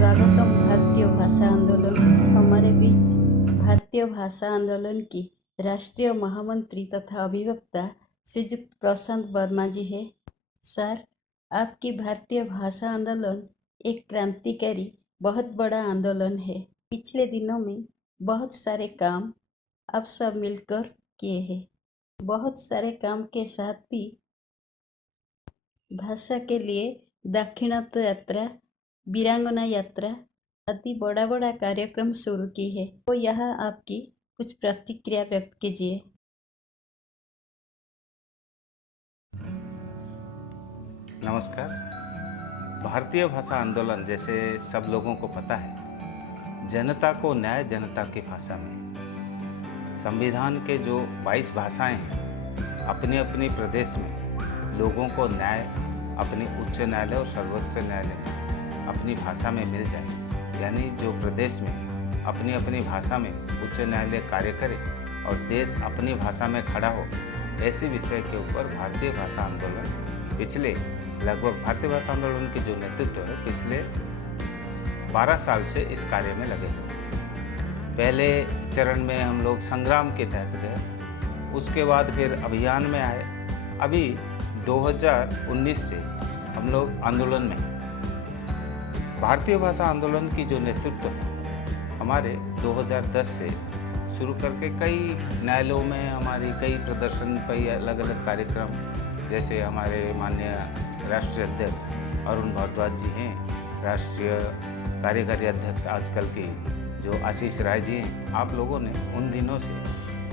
स्वागतम भारतीय भाषा आंदोलन। हमारे बीच भारतीय भाषा आंदोलन की राष्ट्रीय महामंत्री तथा अभिवक्ता श्रीयुक्त प्रशांत वर्मा जी है। सर, आपकी भारतीय भाषा आंदोलन एक क्रांतिकारी बहुत बड़ा आंदोलन है। पिछले दिनों में बहुत सारे काम आप सब मिलकर किए हैं। बहुत सारे काम के साथ भी भाषा के लिए दाक्षिणात्य यात्रा, वीरांगना यात्रा आदि बड़ा बड़ा कार्यक्रम शुरू की है। तो यहाँ आपकी कुछ प्रतिक्रिया व्यक्त कीजिए। नमस्कार। भारतीय भाषा आंदोलन, जैसे सब लोगों को पता है, जनता को न्याय जनता की भाषा में। संविधान के जो 22 भाषाएं हैं, अपने अपने प्रदेश में लोगों को न्याय अपने उच्च न्यायालय और सर्वोच्च न्यायालय में अपनी भाषा में मिल जाए, यानी जो प्रदेश में अपनी अपनी भाषा में उच्च न्यायालय कार्य करे और देश अपनी भाषा में खड़ा हो, ऐसे विषय के ऊपर भारतीय भाषा आंदोलन पिछले लगभग भारतीय भाषा आंदोलन के जो नेतृत्व है पिछले 12 साल से इस कार्य में लगे हैं। पहले चरण में हम लोग संग्राम के तहत गए, उसके बाद फिर अभियान में आए। अभी 2019 से हम लोग आंदोलन में हैं। भारतीय भाषा आंदोलन की जो नेतृत्व है हमारे 2010 से शुरू करके कई न्यायालयों में हमारी कई प्रदर्शन, कई अलग अलग कार्यक्रम, जैसे हमारे माननीय राष्ट्रीय अध्यक्ष अरुण भारद्वाज जी हैं, राष्ट्रीय कार्यकारी अध्यक्ष आजकल के जो आशीष राय जी हैं, आप लोगों ने उन दिनों से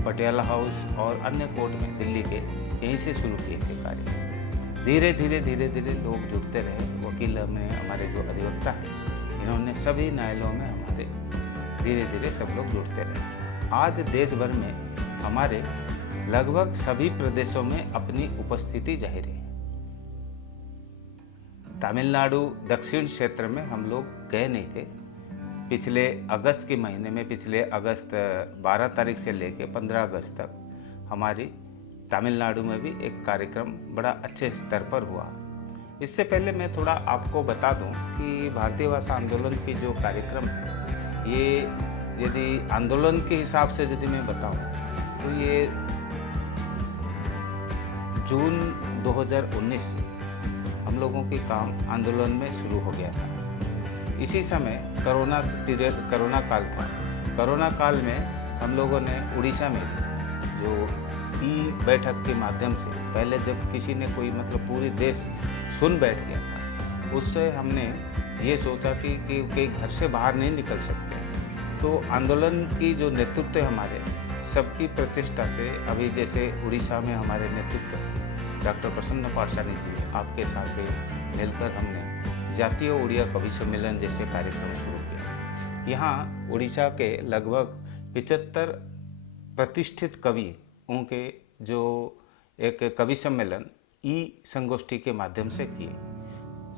पटियाला हाउस और अन्य कोर्ट में दिल्ली के यहीं से शुरू किए थे कार्य। धीरे धीरे लोग जुड़ते रहे। वकील में हमारे जो अधिवक्ता हैं, इन्होंने सभी न्यायालयों में हमारे धीरे धीरे सब लोग जुड़ते रहे। आज देश भर में हमारे लगभग सभी प्रदेशों में अपनी उपस्थिति जाहिर है। तमिलनाडु दक्षिण क्षेत्र में हम लोग गए नहीं थे। पिछले अगस्त के महीने में, पिछले अगस्त 12 तारीख से लेकर 15 अगस्त तक हमारी तमिलनाडु में भी एक कार्यक्रम बड़ा अच्छे स्तर पर हुआ। इससे पहले मैं थोड़ा आपको बता दूं कि भारतीय भाषा आंदोलन की जो कार्यक्रम है, ये यदि आंदोलन के हिसाब से यदि मैं बताऊं तो ये जून 2019 से हम लोगों के काम आंदोलन में शुरू हो गया था। इसी समय कोरोना काल था। कोरोना काल में हम लोगों ने उड़ीसा में जो ई बैठक के माध्यम से, पहले जब किसी ने कोई पूरी देश सुन बैठ गया था, उससे हमने ये सोचा कि घर से बाहर नहीं निकल सकते, तो आंदोलन की जो नेतृत्व है हमारे सबकी प्रचेष्टा से, अभी जैसे उड़ीसा में हमारे नेतृत्व डॉक्टर प्रसन्न पाठशानी जी, आपके साथ मिलकर हमने जातीय उड़िया कवि सम्मेलन जैसे कार्यक्रम शुरू किया। यहाँ उड़ीसा के लगभग 75 प्रतिष्ठित कवियों के जो एक कवि सम्मेलन ई संगोष्ठी के माध्यम से किए।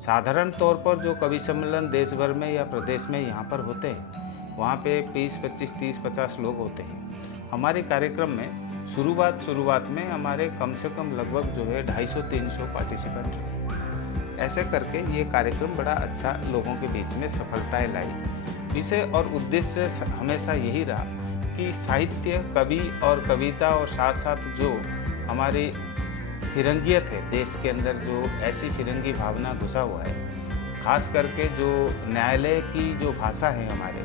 साधारण तौर पर जो कवि सम्मेलन देश भर में या प्रदेश में यहाँ पर होते हैं, वहाँ पे 20, 25, 30, 50 लोग होते हैं। हमारे कार्यक्रम में शुरुआत में हमारे कम से कम लगभग जो है 250-300 पार्टिसिपेंट रहे। ऐसे करके ये कार्यक्रम बड़ा अच्छा लोगों के बीच में सफलताएं लाई। विषय और उद्देश्य हमेशा यही रहा कि साहित्य, कवि और कविता और साथ साथ जो हमारी फिरंगियत है देश के अंदर, जो ऐसी फिरंगी भावना घुसा हुआ है, खास करके जो न्यायालय की जो भाषा है हमारे,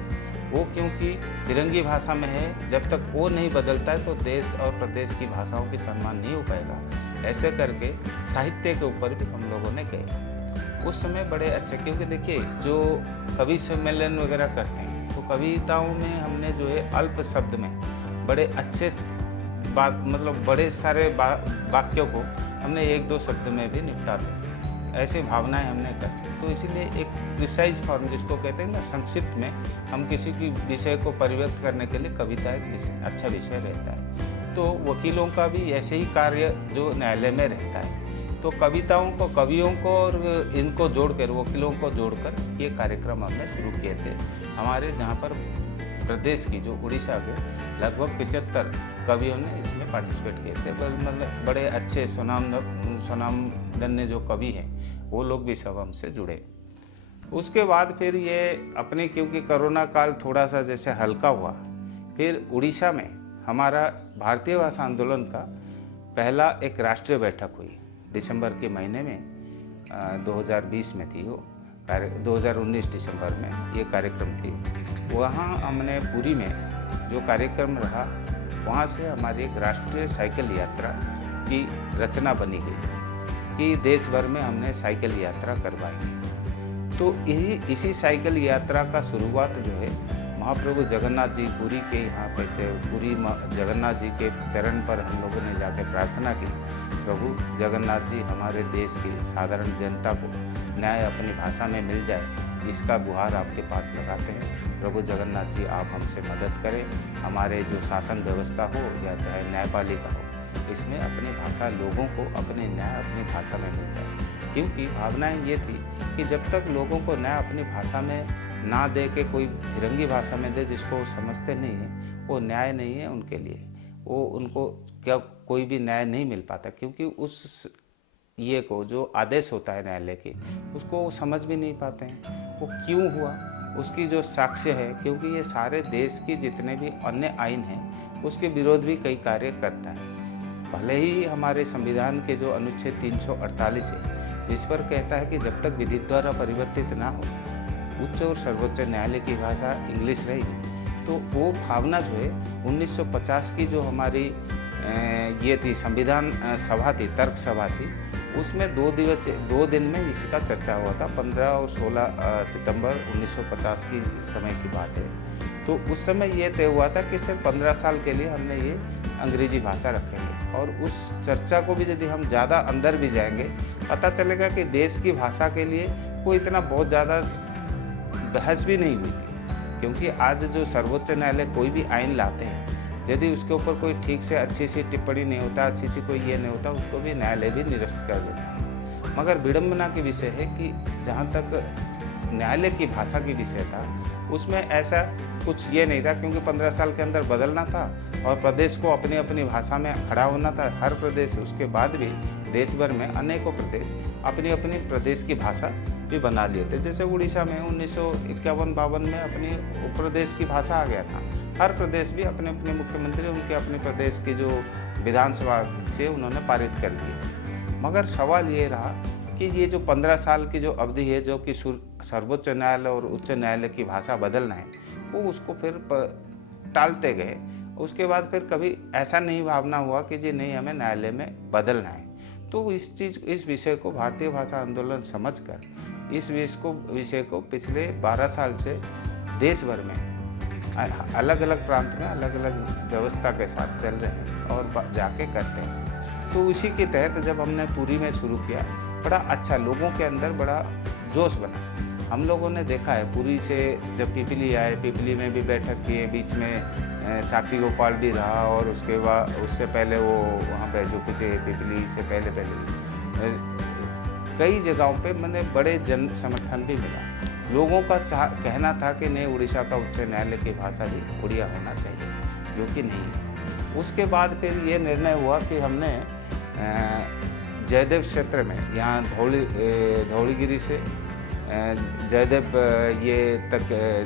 वो क्योंकि फिरंगी भाषा में है, जब तक वो नहीं बदलता है तो देश और प्रदेश की भाषाओं की सम्मान नहीं हो पाएगा। ऐसे करके साहित्य के ऊपर भी हम लोगों ने गए। उस समय बड़े अच्छे, क्योंकि देखिए जो कवि सम्मेलन वगैरह करते हैं तो कविताओं में हमने जो है अल्प शब्द में बड़े अच्छे बात, बड़े सारे वाक्यों को हमने 1-2 शब्द में भी निपटा दें, ऐसी भावनाएं हमने कर। तो इसीलिए एक प्रिसाइज फॉर्म जिसको कहते हैं ना, संक्षिप्त में हम किसी की विषय को परिव्यक्त करने के लिए कविता एक अच्छा विषय रहता है। तो वकीलों का भी ऐसे ही कार्य जो न्यायालय में रहता है, तो कविताओं को, कवियों को और इनको जोड़कर, वकीलों को जोड़कर ये कार्यक्रम हमने शुरू किए थे। हमारे जहाँ पर प्रदेश की जो उड़ीसा के लगभग 75 कवियों ने इसमें पार्टिसिपेट किए थे। बड़े अच्छे स्वनामधन्य जो कवि हैं वो लोग भी सब हमसे जुड़े। उसके बाद फिर ये अपने, क्योंकि कोरोना काल थोड़ा सा जैसे हल्का हुआ, फिर उड़ीसा में हमारा भारतीय भाषा आंदोलन का पहला एक राष्ट्रीय बैठक हुई दिसंबर के महीने में, 2020 में थी वो, 2019 दिसंबर में ये कार्यक्रम थी। वहाँ हमने पुरी में जो कार्यक्रम रहा, वहाँ से हमारी एक राष्ट्रीय साइकिल यात्रा की रचना बनी गई कि देश भर में हमने साइकिल यात्रा करवाएंगे। तो इसी साइकिल यात्रा का शुरुआत जो है महाप्रभु जगन्नाथ जी पुरी के यहाँ पे थे, पुरी जगन्नाथ जी के चरण पर हम लोगों ने जाकर प्रार्थना की, प्रभु जगन्नाथ जी हमारे देश की साधारण जनता को न्याय अपनी भाषा में मिल जाए, इसका गुहार आपके पास लगाते हैं। प्रभु जगन्नाथ जी आप हमसे मदद करें, हमारे जो शासन व्यवस्था हो या चाहे न्यायपालिका हो, इसमें अपनी भाषा लोगों को अपने न्याय अपनी भाषा में मिल जाए। क्योंकि भावनाएं ये थी कि जब तक लोगों को न्याय अपनी भाषा में ना दे के कोई फिरंगी भाषा में दे जिसको वो समझते नहीं है, वो न्याय नहीं है उनके लिए, वो उनको क्या कोई भी न्याय नहीं मिल पाता। क्योंकि उस ये को जो आदेश होता है न्यायालय की, उसको वो समझ भी नहीं पाते हैं वो क्यों हुआ, उसकी जो साक्ष्य है, क्योंकि ये सारे देश के जितने भी अन्य आइन हैं उसके विरोध भी कई कार्य करता है। भले ही हमारे संविधान के जो अनुच्छेद 348 है, जिस पर कहता है कि जब तक विधि द्वारा परिवर्तित ना हो उच्च और सर्वोच्च न्यायालय की भाषा इंग्लिश रहेगी, तो वो भावना जो है 1950 की जो हमारी ये थी संविधान सभा थी, तर्क सभा थी, उसमें 2 दिन में इसका चर्चा हुआ था। 15 और 16 सितंबर 1950 की समय की बात है। तो उस समय ये तय हुआ था कि सिर्फ 15 साल के लिए हमने ये अंग्रेजी भाषा रखेंगे। और उस चर्चा को भी यदि हम ज़्यादा अंदर भी जाएंगे, पता चलेगा कि देश की भाषा के लिए कोई इतना बहुत ज़्यादा बहस भी नहीं हुई थी। क्योंकि आज जो सर्वोच्च न्यायालय कोई भी आइन लाते हैं, यदि उसके ऊपर कोई ठीक से अच्छी सी टिप्पणी नहीं होता, अच्छी सी कोई ये नहीं होता, उसको भी न्यायालय भी निरस्त कर देता है। मगर विडम्बना की विषय है कि जहाँ तक न्यायालय की भाषा की विषय था, उसमें ऐसा कुछ ये नहीं था, क्योंकि 15 साल के अंदर बदलना था और प्रदेश को अपनी अपनी भाषा में खड़ा होना था। हर प्रदेश, उसके बाद भी देश भर में अनेकों प्रदेश अपनी अपनी प्रदेश की भाषा भी बना लिए थे। जैसे उड़ीसा में 1951-52 में अपनी प्रदेश की भाषा आ गया था। हर प्रदेश भी अपने अपने मुख्यमंत्री उनके अपने प्रदेश की जो विधानसभा से उन्होंने पारित कर दिए। मगर सवाल ये रहा कि ये जो 15 साल की जो अवधि है, जो कि सर्वोच्च न्यायालय और उच्च न्यायालय की भाषा बदलना है, वो उसको फिर टालते गए। उसके बाद फिर कभी ऐसा नहीं भावना हुआ कि जी नहीं, हमें न्यायालय में बदलना है। तो इस विषय को भारतीय भाषा आंदोलन समझकर इस विषय को पिछले 12 साल से देश भर में अलग अलग प्रांत में अलग अलग व्यवस्था के साथ चल रहे हैं और जाके करते हैं। तो उसी के तहत जब हमने पुरी में शुरू किया, बड़ा अच्छा लोगों के अंदर बड़ा जोश बना। हम लोगों ने देखा है पुरी से जब पिपली आए, पिपली में भी बैठक किए, बीच में साक्षी गोपाल भी रहा, और उसके बाद उससे पहले वो वहाँ पे जो कुछ पिपली से पहले कई जगहों पे मैंने बड़े जन समर्थन भी मिला। लोगों का कहना था कि नहीं, उड़ीसा का उच्च न्यायालय की भाषा भी उड़िया होना चाहिए, जो कि नहीं है। उसके बाद फिर ये निर्णय हुआ कि हमने जयदेव क्षेत्र में, यहाँ धौलीगिरी से जयदेव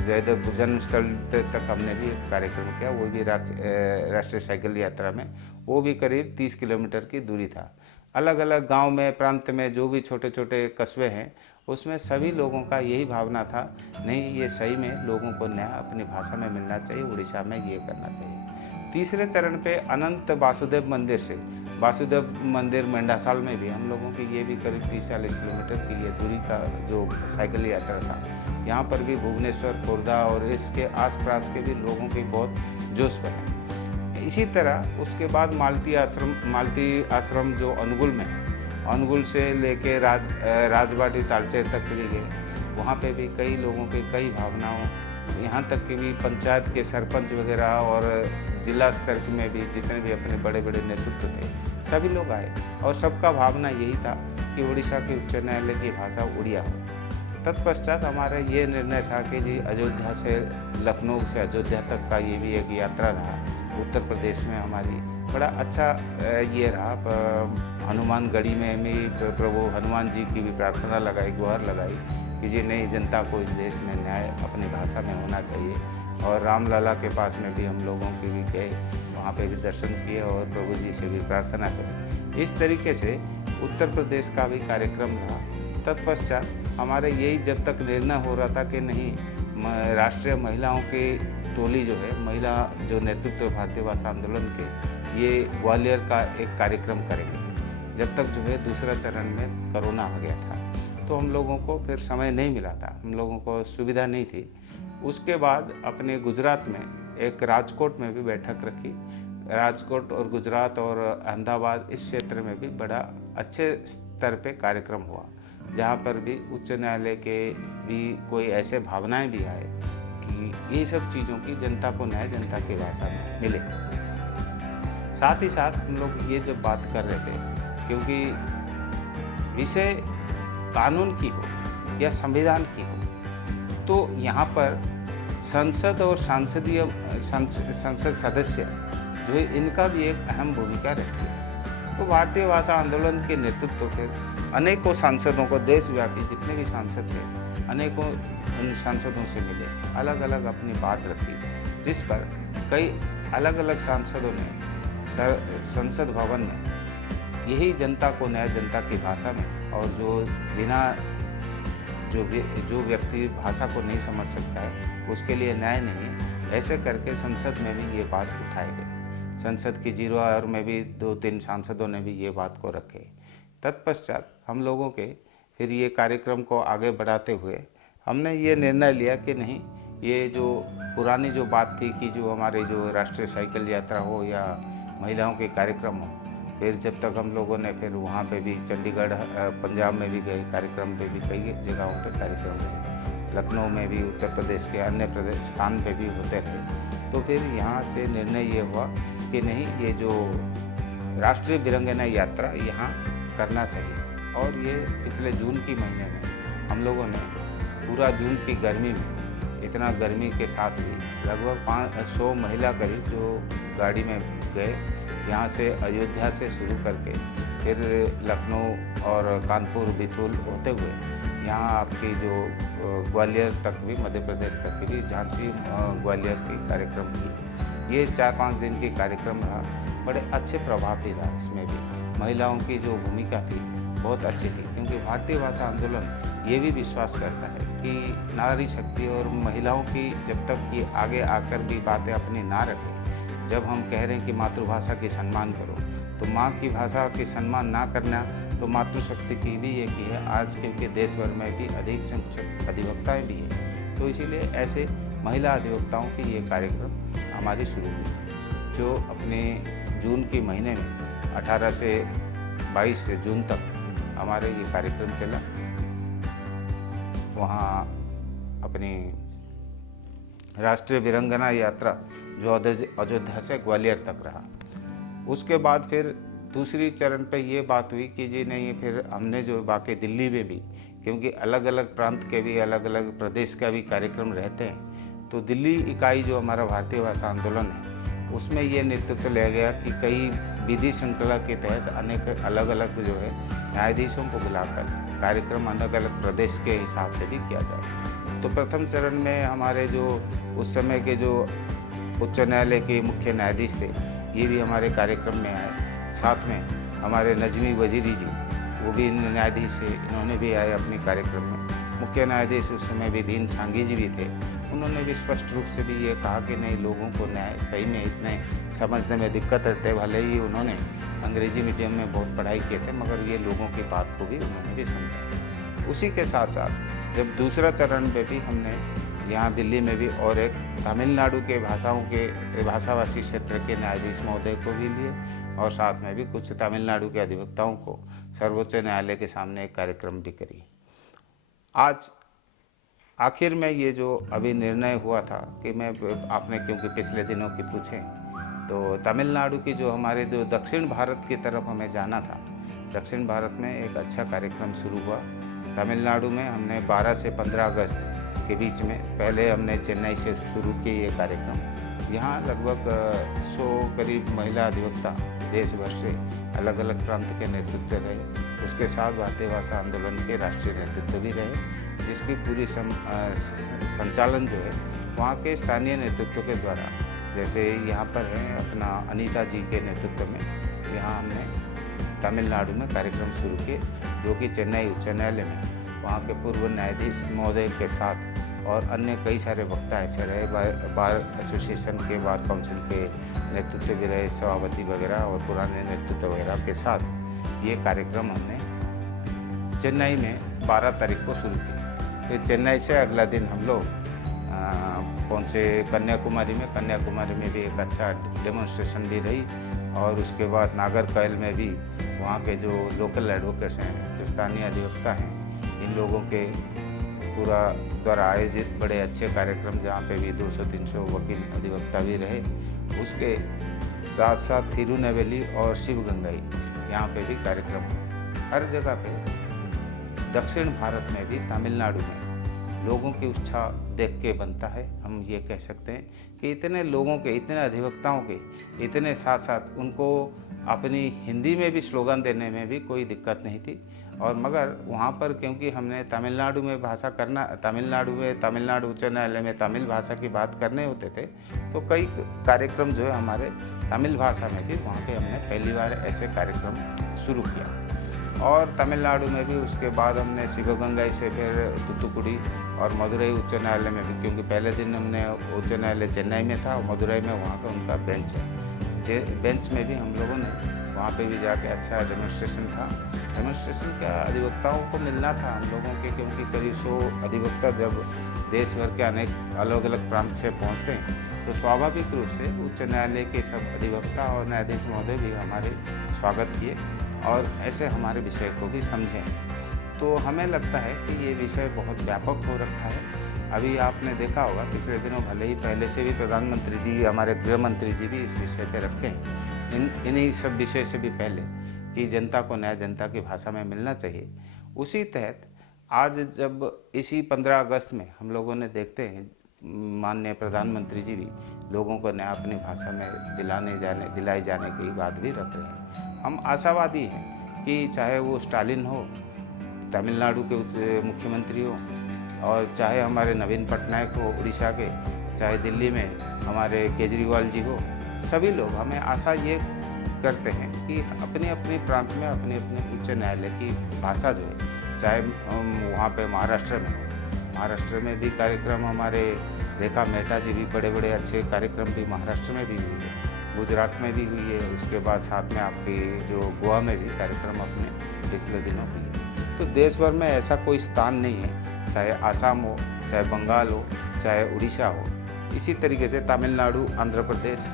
जयदेव जन्मस्थल तक हमने भी कार्यक्रम किया। वो भी राष्ट्रीय साइकिल यात्रा में, वो भी करीब 30 किलोमीटर की दूरी था। अलग अलग गांव में, प्रांत में जो भी छोटे छोटे कस्बे हैं, उसमें सभी लोगों का यही भावना था, नहीं ये सही में लोगों को न्याय अपनी भाषा में मिलना चाहिए, उड़ीसा में ये करना चाहिए। तीसरे चरण पे अनंत वासुदेव मंदिर से, वासुदेव मंदिर मेंढासाल में भी हम लोगों की ये भी करीब 30-40 किलोमीटर की ये दूरी का जो साइकिल यात्रा था। यहाँ पर भी भुवनेश्वर, खुर्दा और इसके आसपास के भी लोगों की बहुत जोश बने। इसी तरह उसके बाद मालती आश्रम जो अनुगुल में है, अनुगुल से लेके राजबाड़ी तालचेर तक भी गए। वहाँ पे भी कई लोगों के कई भावनाओं, यहाँ तक कि भी पंचायत के सरपंच वगैरह और जिला स्तर में भी जितने भी अपने बड़े बड़े नेतृत्व थे, सभी लोग आए और सबका भावना यही था कि उड़ीसा के उच्च न्यायालय की भाषा उड़िया हो। तत्पश्चात हमारा ये निर्णय था कि जी अयोध्या से, लखनऊ से अयोध्या तक का ये भी एक यात्रा रहा। उत्तर प्रदेश में हमारी बड़ा अच्छा ये रहा। हनुमानगढ़ी में भी प्रभु हनुमान जी की भी प्रार्थना लगाई, गुहार लगाई कि जी नहीं, जनता को इस देश में न्याय अपनी भाषा में होना चाहिए। और रामलला के पास में भी हम लोगों के भी गए, वहाँ पे भी दर्शन किए और प्रभु जी से भी प्रार्थना करी। इस तरीके से उत्तर प्रदेश का भी कार्यक्रम रहा। तत्पश्चात हमारे यही जब तक निर्णय हो रहा था कि नहीं, राष्ट्रीय महिलाओं की टोली जो है, महिला जो नेतृत्व भारतीय भाषा आंदोलन के, ये ग्वालियर का एक कार्यक्रम करेंगे। जब तक जो है दूसरा चरण में कोरोना आ गया था, तो हम लोगों को फिर समय नहीं मिला था, हम लोगों को सुविधा नहीं थी। उसके बाद अपने गुजरात में एक राजकोट में भी बैठक रखी। राजकोट और गुजरात और अहमदाबाद इस क्षेत्र में भी बड़ा अच्छे स्तर पे कार्यक्रम हुआ, जहाँ पर भी उच्च न्यायालय के भी कोई ऐसे भावनाएं भी आए कि ये सब चीज़ों की जनता को न्याय जनता की भाषा में मिले। साथ ही साथ हम लोग ये जब बात कर रहे थे, क्योंकि विषय कानून की हो या संविधान की हो, तो यहाँ पर संसद और संसद सदस्य जो है, इनका भी एक अहम भूमिका रहती है। तो भारतीय भाषा आंदोलन के नेतृत्व के अनेकों सांसदों को, देशव्यापी जितने भी सांसद थे, अनेकों उन सांसदों से मिले, अलग अलग अपनी बात रखी, जिस पर कई अलग अलग सांसदों ने संसद भवन में यही जनता को न्याय जनता की भाषा में, और जो बिना जो व्यक्ति भाषा को नहीं समझ सकता है उसके लिए न्याय नहीं है, ऐसे करके संसद में भी ये बात उठाई गई। संसद की 0 आवर में भी 2-3 सांसदों ने भी ये बात को रखे। तत्पश्चात हम लोगों के फिर ये कार्यक्रम को आगे बढ़ाते हुए हमने ये निर्णय लिया कि नहीं, ये जो पुरानी जो बात थी कि जो हमारे जो राष्ट्रीय साइकिल यात्रा हो या महिलाओं के कार्यक्रम हो, फिर जब तक हम लोगों ने फिर वहाँ पे भी चंडीगढ़, पंजाब में भी गए कार्यक्रम पे भी, कई जगहों पे कार्यक्रम रहे, लखनऊ में भी, उत्तर प्रदेश के अन्य स्थान पे भी होते रहे। तो फिर यहाँ से निर्णय ये हुआ कि नहीं, ये जो राष्ट्रीय वीरांगना यात्रा यहाँ करना चाहिए। और ये पिछले जून की महीने में हम लोगों ने पूरा जून की गर्मी में, इतना गर्मी के साथ भी लगभग 500 महिला करीब जो गाड़ी में गए, यहाँ से अयोध्या से शुरू करके फिर लखनऊ और कानपुर, बैतूल होते हुए यहाँ आपकी जो ग्वालियर तक भी, मध्य प्रदेश तक भी, झांसी ग्वालियर के कार्यक्रम किए। ये 4-5 दिन के कार्यक्रम रहा, बड़े अच्छे प्रभाव भी रहा। इसमें भी महिलाओं की जो भूमिका थी बहुत अच्छी थी, क्योंकि भारतीय भाषा आंदोलन ये भी विश्वास करता है कि नारी शक्ति और महिलाओं की जब तक ये आगे आकर भी बातें अपनी ना रखें, जब हम कह रहे हैं कि मातृभाषा की सम्मान करो, तो माँ की भाषा की सम्मान ना करना तो मातृशक्ति की भी ये की है आज, क्योंकि देश भर में भी अधिक संख्यक अधिवक्ताएँ भी हैं। तो इसीलिए ऐसे महिला अधिवक्ताओं की ये कार्यक्रम हमारी शुरू हुई, जो अपने जून के महीने में 18 से 22 से जून तक हमारे ये कार्यक्रम चला। वहाँ अपनी राष्ट्रीय वीरांगना यात्रा जो अयोध्या से ग्वालियर तक रहा। उसके बाद फिर दूसरी चरण पे ये बात हुई कि जी नहीं, फिर हमने जो बाकी दिल्ली में भी, क्योंकि अलग अलग प्रांत के भी, अलग अलग प्रदेश का भी कार्यक्रम रहते हैं, तो दिल्ली इकाई जो हमारा भारतीय भाषा आंदोलन है, उसमें ये नेतृत्व लिया गया कि कई विधि श्रृंखला के तहत अनेक अलग अलग जो है न्यायाधीशों को बुलाकर कार्यक्रम अलग अलग प्रदेश के हिसाब से भी किया जाए। तो प्रथम चरण में हमारे जो उस समय के जो उच्च न्यायालय के मुख्य न्यायाधीश थे, ये भी हमारे कार्यक्रम में आए। साथ में हमारे नजमी वजीरी जी, वो भी न्यायाधीश है, इन्होंने भी आए अपने कार्यक्रम में। मुख्य न्यायाधीश उस समय विभिन्न छांगी जी भी थे, उन्होंने भी स्पष्ट रूप से भी ये कहा कि नहीं, लोगों को न्याय सही में इतने समझने में दिक्कत रहते, भले ही उन्होंने अंग्रेजी मीडियम में बहुत पढ़ाई किए थे, मगर ये लोगों की बात को भी उन्होंने भी समझा। उसी के साथ साथ जब दूसरा चरण पे भी हमने यहाँ दिल्ली में भी और एक तमिलनाडु के भाषाभाषी क्षेत्र के न्यायाधीश महोदय को भी लिए, और साथ में भी कुछ तमिलनाडु के अधिवक्ताओं को सर्वोच्च न्यायालय के सामने एक कार्यक्रम भी करी। आज आखिर में ये जो अभी निर्णय हुआ था कि मैं, आपने क्योंकि पिछले दिनों की पूछे, तो तमिलनाडु की जो हमारे जो दक्षिण भारत की तरफ हमें जाना था, दक्षिण भारत में एक अच्छा कार्यक्रम शुरू हुआ। तमिलनाडु में हमने 12 से 15 अगस्त के बीच में, पहले हमने चेन्नई से शुरू किया ये कार्यक्रम। यहाँ लगभग 100 करीब महिला अधिवक्ता देश भर से अलग अलग प्रांत के नेतृत्व रहे। उसके साथ भारतीय भाषा आंदोलन के राष्ट्रीय नेतृत्व भी रहे, जिसकी पूरी संचालन जो है वहाँ के स्थानीय नेतृत्व के द्वारा, जैसे यहाँ पर है अपना अनीता जी के नेतृत्व में, यहाँ हमने तमिलनाडु में कार्यक्रम शुरू किए, जो कि चेन्नई उच्च न्यायालय में वहाँ के पूर्व न्यायाधीश महोदय के साथ और अन्य कई सारे वक्ता ऐसे रहे, बार एसोसिएशन के, बार काउंसिल के नेतृत्व भी रहे, सभापति वगैरह और पुराने नेतृत्व वगैरह के साथ ये कार्यक्रम हमने चेन्नई में 12 तारीख को शुरू किया। फिर चेन्नई से अगला दिन हम लोग पहुँचे कन्याकुमारी में भी एक अच्छा डेमोन्स्ट्रेशन भी रही, और उसके बाद नागरकोइल में भी वहाँ के जो लोकल एडवोकेट्स हैं, जो स्थानीय अधिवक्ता हैं, इन लोगों के पूरा द्वारा आयोजित बड़े अच्छे कार्यक्रम, जहाँ पे भी 200-300 वकील अधिवक्ता भी रहे। उसके साथ साथ थिरुनेवेली और शिवगंगाई यहाँ पे भी कार्यक्रम हुआ। हर जगह पे दक्षिण भारत में भी, तमिलनाडु में लोगों की उत्साह देख के बनता है। हम ये कह सकते हैं कि इतने लोगों के, इतने अधिवक्ताओं के, इतने साथ साथ उनको अपनी हिंदी में भी स्लोगन देने में भी कोई दिक्कत नहीं थी। और मगर वहाँ पर क्योंकि हमने तमिलनाडु में भाषा करना, तमिलनाडु उच्च न्यायालय में तमिल भाषा की बात करने होते थे, तो कई कार्यक्रम जो है हमारे तमिल भाषा में भी वहाँ पे हमने पहली बार ऐसे कार्यक्रम शुरू किया। और तमिलनाडु में भी उसके बाद हमने शिवगंगाई से फिर तूतुकुड़ी और मदुरई उच्च न्यायालय में भी, क्योंकि पहले दिन हमने उच्च न्यायालय चेन्नई में था और मदुरई में वहाँ का उनका बेंच है, बेंच में भी हम लोगों ने वहाँ पे भी जाके अच्छा डेमोन्स्ट्रेशन था। डेमोन्स्ट्रेशन क्या, अधिवक्ताओं को मिलना था हम लोगों के, क्योंकि करीब 100 अधिवक्ता जब देश भर के अनेक अलग अलग प्रांत से पहुँचते हैं, तो स्वाभाविक रूप से उच्च न्यायालय के सब अधिवक्ता और न्यायाधीश महोदय भी हमारे स्वागत किए और ऐसे हमारे विषय को भी समझें। तो हमें लगता है कि ये विषय बहुत व्यापक हो रखा है। अभी आपने देखा होगा पिछले दिनों, भले ही पहले से भी प्रधानमंत्री जी, हमारे गृह मंत्री जी भी इस विषय पे रखे हैं, इन्हीं सब विषय से भी पहले, कि जनता को न्याय जनता की भाषा में मिलना चाहिए। उसी तहत आज जब इसी 15 अगस्त में हम लोगों ने देखते हैं, माननीय प्रधानमंत्री जी भी लोगों को न्याय अपनी भाषा में दिलाई जाने की बात भी रख रहे हैं। हम आशावादी हैं कि चाहे वो स्टालिन हो, तमिलनाडु के मुख्यमंत्री हो, और चाहे हमारे नवीन पटनायक हो उड़ीसा के, चाहे दिल्ली में हमारे केजरीवाल जी हो, सभी लोग, हमें आशा ये करते हैं कि अपने अपने प्रांत में अपने अपने उच्च न्यायालय की भाषा जो है, चाहे वहाँ पे महाराष्ट्र में हो, महाराष्ट्र में भी कार्यक्रम, हमारे रेखा मेहता जी भी बड़े बड़े अच्छे कार्यक्रम भी महाराष्ट्र में भी हुए हैं, गुजरात में भी हुई है, उसके बाद साथ में आपके जो गोवा में भी कार्यक्रम अपने पिछले दिनों हुए। तो देश भर में ऐसा कोई स्थान नहीं है, चाहे आसाम हो, चाहे बंगाल हो, चाहे उड़ीसा हो, इसी तरीके से तमिलनाडु, आंध्र प्रदेश,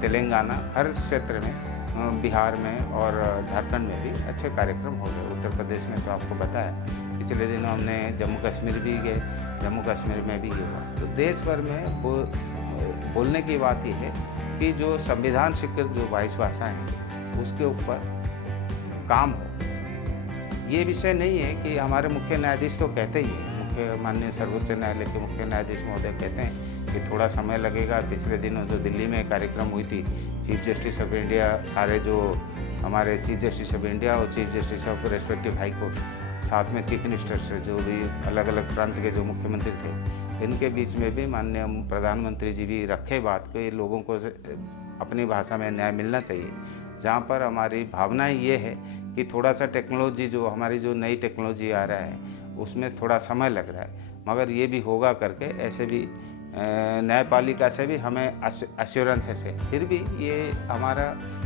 तेलंगाना, हर क्षेत्र में, बिहार में और झारखंड में भी अच्छे कार्यक्रम हो गए। उत्तर प्रदेश में तो आपको बताया, पिछले दिनों हमने जम्मू कश्मीर भी गए, जम्मू कश्मीर में भी हुआ। तो देश भर में बोलने की बात यह है कि जो संविधान स्वीकृत जो 22 भाषाएँ हैं, उसके ऊपर काम हो। ये विषय नहीं है कि हमारे मुख्य न्यायाधीश तो कहते ही हैं, माननीय सर्वोच्च न्यायालय के मुख्य न्यायाधीश महोदय कहते हैं कि थोड़ा समय लगेगा। पिछले दिनों जो दिल्ली में कार्यक्रम हुई थी, चीफ जस्टिस ऑफ इंडिया, सारे जो हमारे चीफ जस्टिस ऑफ इंडिया और chief justice of respective high court, साथ में चीफ मिनिस्टर से जो भी अलग अलग प्रांत के जो मुख्यमंत्री थे, इनके बीच में भी माननीय प्रधानमंत्री जी भी रखे बात को, ये लोगों को अपनी भाषा में न्याय मिलना चाहिए। जहाँ पर हमारी भावना ये है कि थोड़ा सा टेक्नोलॉजी, जो हमारी जो नई टेक्नोलॉजी आ रहा है, उसमें थोड़ा समय लग रहा है, मगर ये भी होगा करके, ऐसे भी न्यायपालिका से भी हमें एश्योरेंस है। फिर भी ये हमारा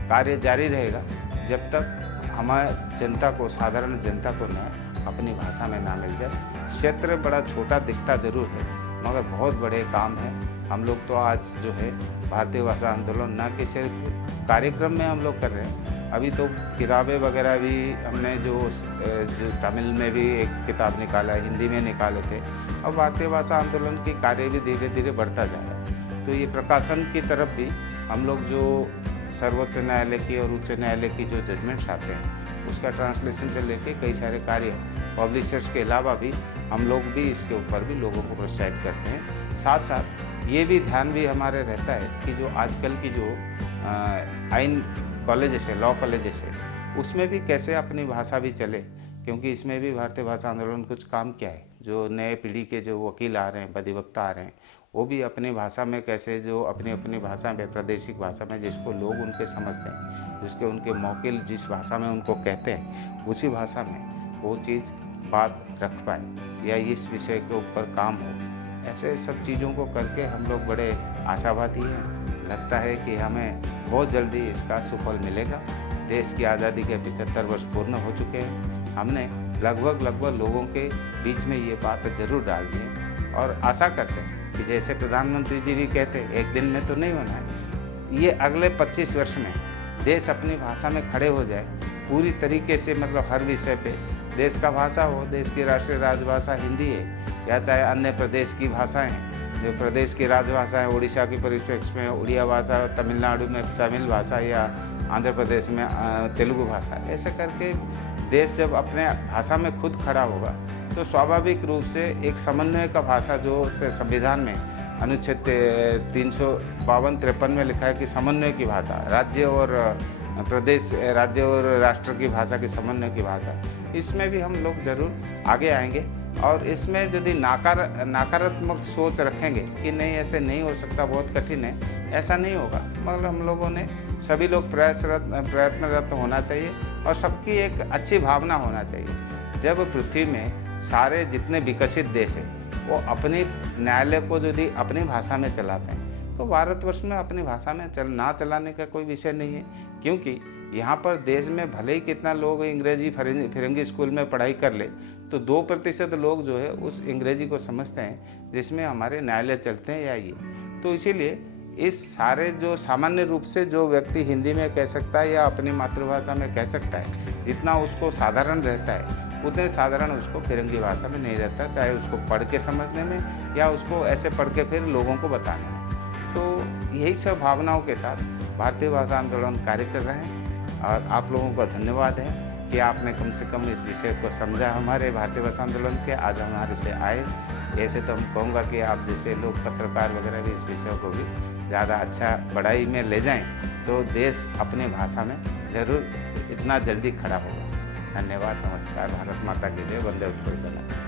कार्य जारी रहेगा जब तक हमारे जनता को, साधारण जनता को न्याय अपनी भाषा में ना मिल जाए। क्षेत्र बड़ा छोटा दिखता जरूर है, मगर बहुत बड़े काम है। हम लोग तो आज जो है भारतीय भाषा आंदोलन न कि सिर्फ कार्यक्रम में हम लोग कर रहे हैं, अभी तो किताबें वगैरह भी हमने जो तमिल में भी एक किताब निकाला है, हिंदी में निकाले थे, और भारतीय भाषा आंदोलन की कार्य भी धीरे धीरे बढ़ता जा रहा है। तो ये प्रकाशन की तरफ भी हम लोग जो सर्वोच्च न्यायालय की और उच्च न्यायालय की जो जजमेंट्स आते हैं, उसका ट्रांसलेशन से लेके कई सारे कार्य पब्लिशर्स के अलावा भी हम लोग भी इसके ऊपर भी लोगों को प्रोत्साहित करते हैं। साथ साथ ये भी ध्यान भी हमारे रहता है कि जो आजकल की जो आइन कॉलेजेस है, लॉ कॉलेजेस है, उसमें भी कैसे अपनी भाषा भी चले, क्योंकि इसमें भी भारतीय भाषा आंदोलन कुछ काम किया है। जो नए पीढ़ी के जो वकील आ रहे हैं, अधिवक्ता आ रहे हैं, वो भी अपनी भाषा में कैसे जो अपनी अपनी भाषा में, प्रादेशिक भाषा में जिसको लोग उनके समझते हैं, जिसके उनके मौकिल जिस भाषा में उनको कहते हैं, उसी भाषा में वो चीज़ बात रख पाए या इस विषय के ऊपर काम हो। ऐसे सब चीज़ों को करके हम लोग बड़े आशावादी हैं। लगता है कि हमें बहुत जल्दी इसका सुफल मिलेगा। देश की आज़ादी के 75 वर्ष पूर्ण हो चुके हैं। हमने लगभग लोगों के बीच में ये बात ज़रूर डाल दी है और आशा करते हैं कि जैसे प्रधानमंत्री जी भी कहते हैं, एक दिन में तो नहीं होना है, ये अगले 25 वर्ष में देश अपनी भाषा में खड़े हो जाए पूरी तरीके से, मतलब हर विषय पे देश का भाषा हो, देश की राष्ट्रीय राजभाषा हिंदी है या चाहे अन्य प्रदेश की भाषाएं हैं, जो प्रदेश की राजभाषा है, उड़ीसा की परिप्रेक्ष्य में उड़िया भाषा, तमिलनाडु में तमिल भाषा या आंध्र प्रदेश में तेलुगु भाषा, ऐसे करके देश जब अपने भाषा में खुद खड़ा होगा तो स्वाभाविक रूप से एक समन्वय का भाषा, जो संविधान में अनुच्छेद 352-53 में लिखा है कि समन्वय की भाषा, राज्य और प्रदेश, राज्य और राष्ट्र की भाषा की समन्वय की भाषा, इसमें भी हम लोग ज़रूर आगे आएंगे। और इसमें यदि नकारात्मक सोच रखेंगे कि नहीं ऐसे नहीं हो सकता, बहुत कठिन है, ऐसा नहीं होगा। मगर हम लोगों ने सभी लोग प्रयत्नरत होना चाहिए और सबकी एक अच्छी भावना होना चाहिए। जब पृथ्वी में सारे जितने विकसित देश हैं वो अपनी न्यायालय को यदि अपनी भाषा में चलाते हैं, तो भारतवर्ष में अपनी भाषा में ना चलाने का कोई विषय नहीं है। क्योंकि यहाँ पर देश में भले ही कितना लोग अंग्रेजी फिरंगी स्कूल में पढ़ाई कर ले, तो 2% लोग जो है उस अंग्रेजी को समझते हैं जिसमें हमारे न्यायालय चलते हैं या ये। तो इसीलिए इस सारे जो सामान्य रूप से जो व्यक्ति हिंदी में कह सकता है या अपनी मातृभाषा में कह सकता है, जितना उसको साधारण रहता है उतने साधारण उसको फिरंगी भाषा में नहीं रहता, चाहे उसको पढ़ के समझने में या उसको ऐसे पढ़ के फिर लोगों को बताने में। तो यही सब भावनाओं के साथ भारतीय भाषा आंदोलन कार्य कर रहे हैं और आप लोगों का धन्यवाद है कि आपने कम से कम इस विषय को समझा, हमारे भारतीय भाषा आंदोलन के आज हमारे से आए। ऐसे तो हम कहूँगा कि आप जैसे लोग पत्रकार वगैरह भी इस विषय को भी ज़्यादा अच्छा बढ़ाई में ले जाएं, तो देश अपनी भाषा में ज़रूर इतना जल्दी खड़ा होगा। धन्यवाद, नमस्कार, भारत माता की जय, वंदे उत्कल जननी।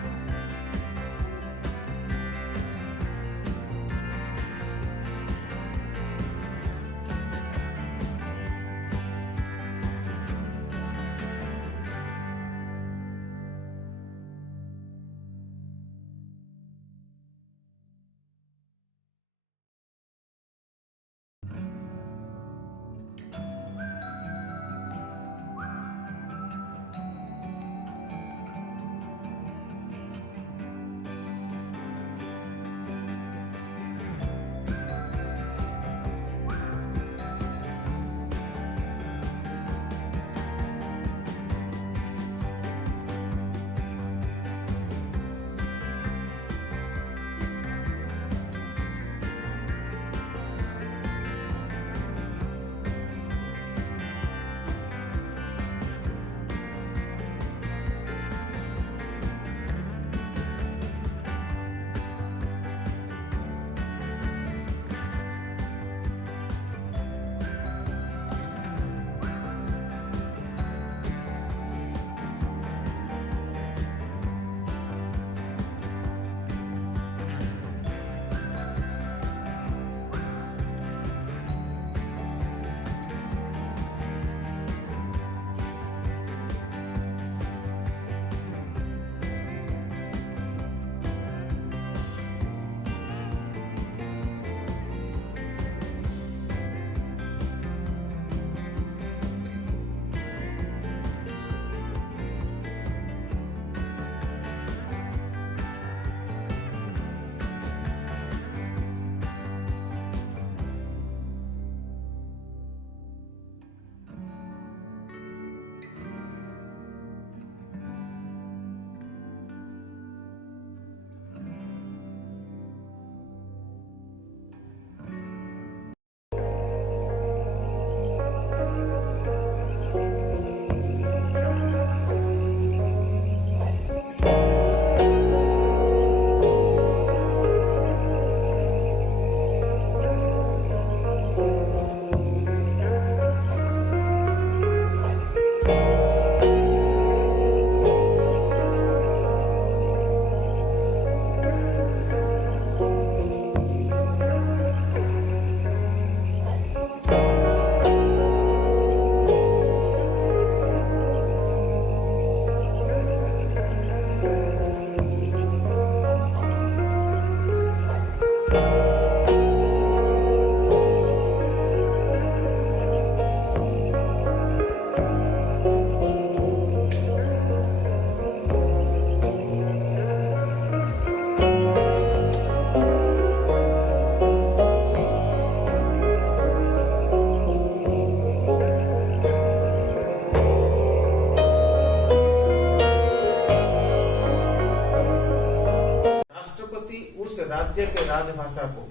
राज्य के राजभाषा को,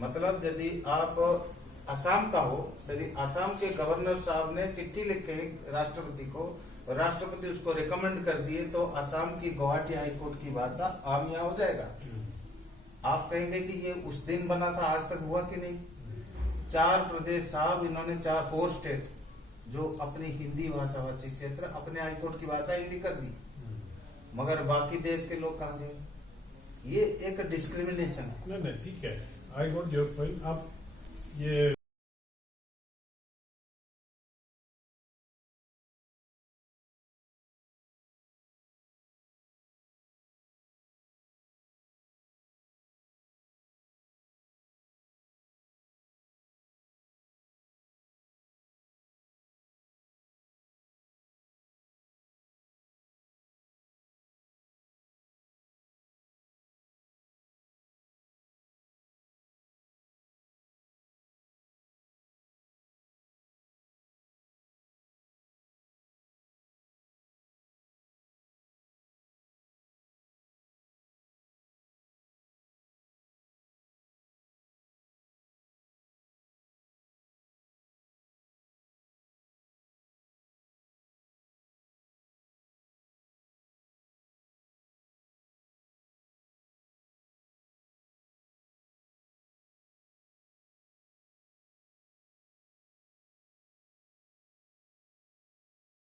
मतलब यदि आप असम का हो, यदि असम के गवर्नर साहब ने चिट्ठी लिखे राष्ट्रपति को और राष्ट्रपति उसको रिकमेंड कर दिए, तो असम की गुवाहाटी हाईकोर्ट की भाषा आम यहाँ हो जाएगा। आप कहेंगे कि ये उस दिन बना था, आज तक हुआ कि नहीं। 4 प्रदेश साहब, इन्होंने 4 स्टेट जो अपनी हिंदी भाषाभाषी क्षेत्र अपने हाईकोर्ट की भाषा हिंदी कर दी, मगर बाकी देश के लोग कहाँ जाएंगे। ये एक डिस्क्रिमिनेशन है। नहीं ठीक है, आई गॉट योर पॉइंट। आप ये